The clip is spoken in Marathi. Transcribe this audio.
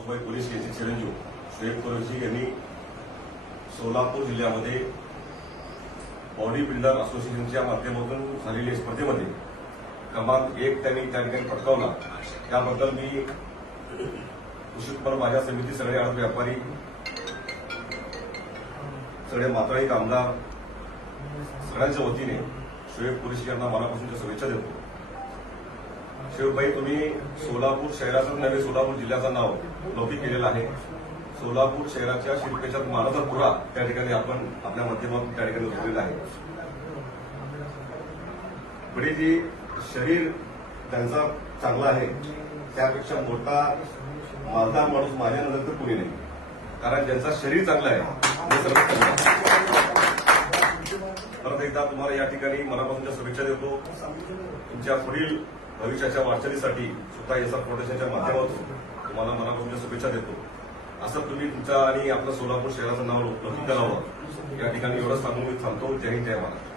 मुंबई पोलीस यांचे चिरंजीव श्रेय कुलसिंग यांनी सोलापूर जिल्ह्यामध्ये बॉडी बिल्डर असोसिएशनच्या माध्यमातून झालेल्या स्पर्धेमध्ये क्रमांक एक त्यांनी त्या ठिकाणी पटकावला. त्याबद्दल मी कृषी उत्पन्न बाजार समिती सगळे आठ व्यापारी सगळे मातळी कामगार सगळ्यांच्या वतीने शोएब कुरेशी यांना मनापासूनच्या शुभेच्छा देतो. शिवबाई तुम्ही सोलापूर शहराचं नव्हे सोलापूर जिल्ह्याचं नाव लौकिक केलेलं आहे. सोलापूर शहराच्या शिल्पेच्या मानाचा पुरा त्या ठिकाणी आपण आपल्या माध्यमातून त्या ठिकाणी उतरलेला आहे. पुढे जी शरीर त्यांचा चांगला आहे त्यापेक्षा मोठा मालदार माणूस माझ्यानंतर कुणी नाही. कारण ज्यांचा शरीर चांगला आहे ते सर्वात चांगलं आहे. परत एकदा तुम्हाला या ठिकाणी मनापासूनच्या शुभेच्छा देतो. तुमच्या पुढील भविष्याच्या वाटचालीसाठी सुद्धा एस आर फाउंडेशनच्या माध्यमातून तुम्हाला मनापासूनच्या शुभेच्छा देतो. असं तुम्ही तुमच्या आणि आपलं सोलापूर शहराचं नाव लौकिक करावं. या ठिकाणी एवढं सांगून मी थांबतो. जय हिंद जय महाराज